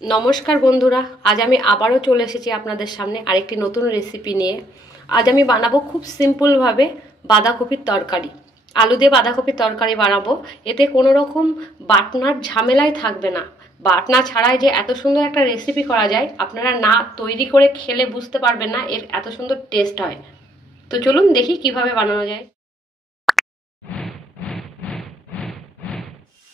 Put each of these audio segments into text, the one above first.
নমস্কার বন্ধুরা, আজ আমি আবারও চলে এসেছি আপনাদের সামনে আরেকটি নতুন রেসিপি নিয়ে। আজ আমি বানাবো খুব সিম্পলভাবে বাঁধাকপির তরকারি। আলু দিয়ে বাঁধাকপির তরকারি বানাবো। এতে কোনো রকম বাটনার ঝামেলাই থাকবে না। বাটনা ছাড়াই যে এত সুন্দর একটা রেসিপি করা যায়, আপনারা না তৈরি করে খেলে বুঝতে পারবেন না এর এত সুন্দর টেস্ট হয়। তো চলুন দেখি কিভাবে বানানো যায়।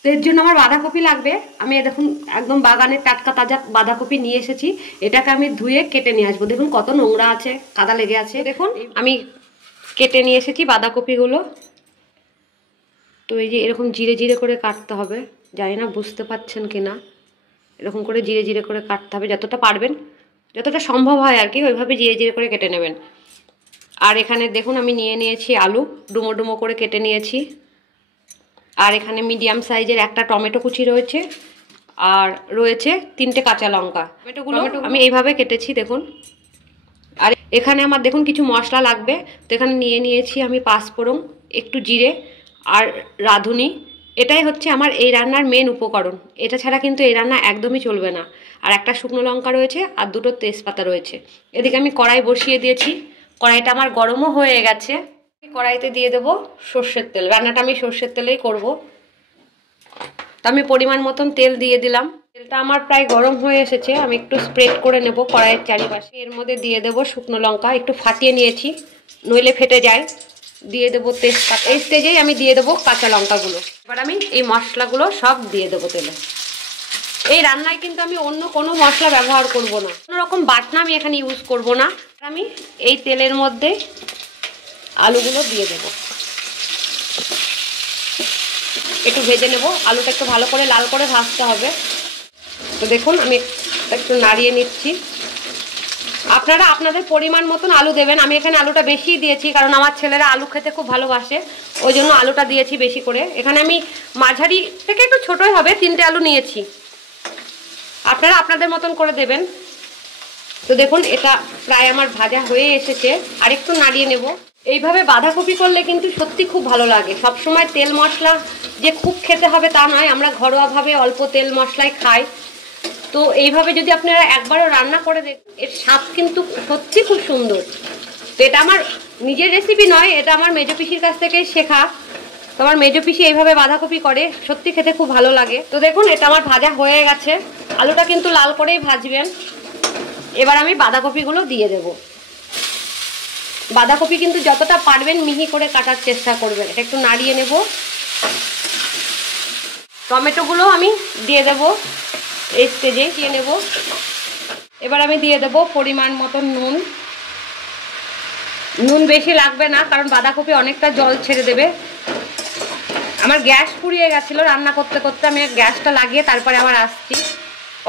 তো এর জন্য আমার বাঁধাকপি লাগবে। আমি দেখুন একদম বাগানের টাটকা তাজা বাঁধাকপি নিয়ে এসেছি। এটাকে আমি ধুয়ে কেটে নিয়ে আসবো। দেখুন কত নোংরা আছে, কাদা লেগে আছে। দেখুন আমি কেটে নিয়ে এসেছি বাঁধাকপিগুলো। তো এই যে এরকম জিরে জিরে করে কাটতে হবে। জানি না বুঝতে পাচ্ছেন কি না, এরকম করে জিরে জিরে করে কাটতে হবে, যতটা পারবেন, যতটা সম্ভব হয় আর কি, ওইভাবে জিরে জিরে করে কেটে নেবেন। আর এখানে দেখুন আমি নিয়ে নিয়েছি আলু, ডুমো ডুমো করে কেটে নিয়েছি। আর এখানে মিডিয়াম সাইজের একটা টমেটো কুচি রয়েছে, আর রয়েছে 3টে কাঁচা লঙ্কা। টমেটোগুলো আমি এইভাবে কেটেছি দেখুন। আর এখানে আমার দেখুন কিছু মশলা লাগবে। তো এখানে নিয়ে নিয়েছি আমি পাঁচফোড়ন, একটু জিরে আর রাঁধুনি। এটাই হচ্ছে আমার এই রান্নার মেন উপকরণ। এটা ছাড়া কিন্তু এই রান্না একদমই চলবে না। আর একটা শুকনো লঙ্কা রয়েছে আর 2টো তেজপাতা রয়েছে। এদিকে আমি কড়াই বসিয়ে দিয়েছি। কড়াইটা আমার গরমও হয়ে গেছে। কড়াইতে দিয়ে দেবো সর্ষের তেল। রান্নাটা আমি সর্ষের তেলেই করব। তো আমি পরিমাণ মতন তেল দিয়ে দিলাম। তেলটা আমার প্রায় গরম হয়ে এসেছে। আমি একটু স্প্রেড করে নেব কড়াইয়ের চারিপাশে। এর মধ্যে দিয়ে দেবো শুকনো লঙ্কা, একটু ফাটিয়ে নিয়েছি নইলে ফেটে যায়। দিয়ে দেবো তেজপাতা। এই স্টেজেই আমি দিয়ে দেবো কাঁচা লঙ্কাগুলো। এবার আমি এই মশলাগুলো সব দিয়ে দেবো তেলে। এই রান্নায় কিন্তু আমি অন্য কোনো মশলা ব্যবহার করব না, কোনো রকম বাটনা আমি এখানে ইউজ করব না। আমি এই তেলের মধ্যে আলুগুলো দিয়ে দেবো, একটু ভেজে নেব। আলুটা একটু ভালো করে লাল করে ভাজতে হবে। তো দেখুন আমি একটু নাড়িয়ে নিচ্ছি। আপনারা আপনাদের পরিমাণ মতন আলু দেবেন। আমি এখানে আলুটা বেশি দিয়েছি কারণ আমার ছেলেরা আলু খেতে খুব ভালোবাসে, ওই জন্য আলুটা দিয়েছি বেশি করে। এখানে আমি মাঝারি থেকে একটু ছোটোই হবে 3টে আলু নিয়েছি। আপনারা আপনাদের মতন করে দেবেন। তো দেখুন এটা প্রায় আমার ভাজা হয়ে এসেছে, আর একটু নাড়িয়ে নেব। এইভাবে বাঁধাকপি করলে কিন্তু সত্যি খুব ভালো লাগে। সবসময় তেল মশলা যে খুব খেতে হবে তা নয়, আমরা ঘরোয়াভাবে অল্প তেল মশলায় খাই। তো এইভাবে যদি আপনারা একবারও রান্না করে দেখেন, এর স্বাদ কিন্তু সত্যি খুব সুন্দর। তো এটা আমার নিজের রেসিপি নয়, এটা আমার মেজো পিসির কাছ থেকে শেখা। তো আমার মেজো পিসি এইভাবে বাঁধাকপি করে, সত্যি খেতে খুব ভালো লাগে। তো দেখুন এটা আমার ভাজা হয়ে গেছে। আলুটা কিন্তু লাল করেই ভাজবেন। এবার আমি বাঁধাকপিগুলো দিয়ে দেব। বাঁধাকপি কিন্তু যতটা পারবেন মিহি করে কাটার চেষ্টা করবেন। এটা একটু নাড়িয়ে নেব। টমেটোগুলো আমি দিয়ে দেব, এই স্টেজে দিয়ে নেব। এবার আমি দিয়ে দেব পরিমাণ মতো নুন। নুন বেশি লাগবে না কারণ বাঁধাকপি অনেকটা জল ছেড়ে দেবে। আমার গ্যাস ফুরিয়ে গেছিলো রান্না করতে করতে, আমি গ্যাসটা লাগিয়ে তারপরে আবার আসছি।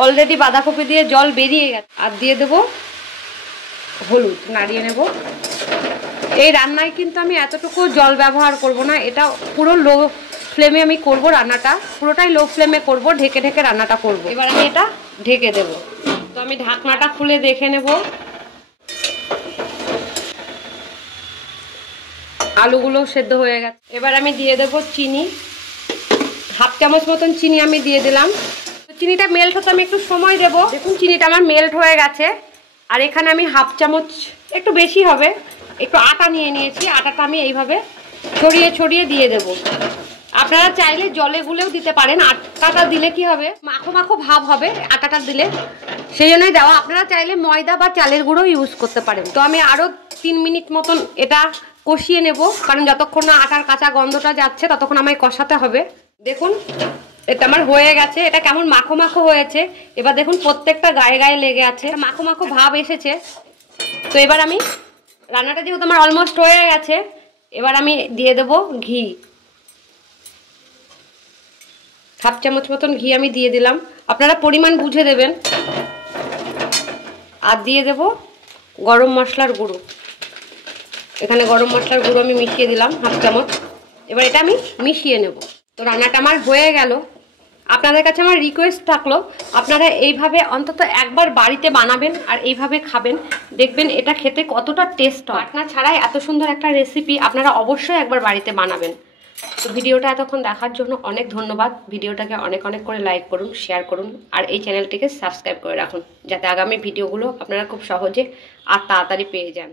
অলরেডি বাঁধাকপি দিয়ে জল বেরিয়ে গেছে। আর দিয়ে দেব হলুদ, নাড়িয়ে নেব। এই রান্নায় কিন্তু আমি এতটুকু জল ব্যবহার করব না, এটা পুরো লো ফ্লেমে আমি করব রান্নাটা, পুরোটাই লো ফ্লেমে করব, ঢেকে ঢেকে রান্নাটা করব। এবার আমি এটা ঢেকে দেব। তো আমি ঢাকনাটা খুলে দেখে নেব। আলুগুলো সেদ্ধ হয়ে গেছে। এবার আমি দিয়ে দেব চিনি, 1/2 চামচ মতন চিনি আমি দিয়ে দিলাম। চিনিটা মেল্ট হতে আমি একটু সময় দেব। দেখুন চিনিটা আমার মেল্ট হয়ে গেছে। আর এখানে আমি 1/2 চামচ, একটু বেশি হবে, একটু আটা নিয়ে নিয়েছি। আটাটা আমি এইভাবে ছড়িয়ে ছড়িয়ে দিয়ে দেব। আপনারা চাইলে জলে গুলেও দিতে পারেন। আটাটা দিলে কি হবে, মাখো মাখো ভাব হবে আটাটা দিলে, সেই জন্যই দেওয়া। আপনারা চাইলে ময়দা বা চালের গুঁড়ো ইউজ করতে পারেন। তো আমি আরও 3 মিনিট মতন এটা কষিয়ে নেব, কারণ যতক্ষণ না আটার কাঁচা গন্ধটা যাচ্ছে ততক্ষণ আমায় কষাতে হবে। দেখুন এটা আমার হয়ে গেছে। এটা কেমন মাখো মাখো হয়েছে। এবার দেখুন প্রত্যেকটা গায়ে গায়ে লেগে আছে, মাখো মাখো ভাব এসেছে। তো এবার আমি রান্নাটা যেহেতু আমার অলমোস্ট হয়ে গেছে, এবার আমি দিয়ে দেব ঘি। 1/2 চামচ মতন ঘি আমি দিয়ে দিলাম। আপনারা পরিমাণ বুঝে দেবেন। আর দিয়ে দেব গরম মশলার গুঁড়ো। এখানে গরম মশলার গুঁড়ো আমি মিশিয়ে দিলাম 1/2 চামচ। এবার এটা আমি মিশিয়ে নেব। তো রান্নাটা আমার হয়ে গেল। আপনাদের কাছে আমার রিকোয়েস্ট থাকলো, আপনারা এইভাবে অন্তত একবার বাড়িতে বানাবেন আর এইভাবে খাবেন, দেখবেন এটা খেতে কতটা টেস্ট হয়। বাটনা ছাড়াই এত সুন্দর একটা রেসিপি আপনারা অবশ্যই একবার বাড়িতে বানাবেন। তো ভিডিওটা এতক্ষণ দেখার জন্য অনেক ধন্যবাদ। ভিডিওটাকে অনেক অনেক করে লাইক করুন, শেয়ার করুন, আর এই চ্যানেলটিকে সাবস্ক্রাইব করে রাখুন, যাতে আগামী ভিডিওগুলো আপনারা খুব সহজে আর তাড়াতাড়ি পেয়ে যান।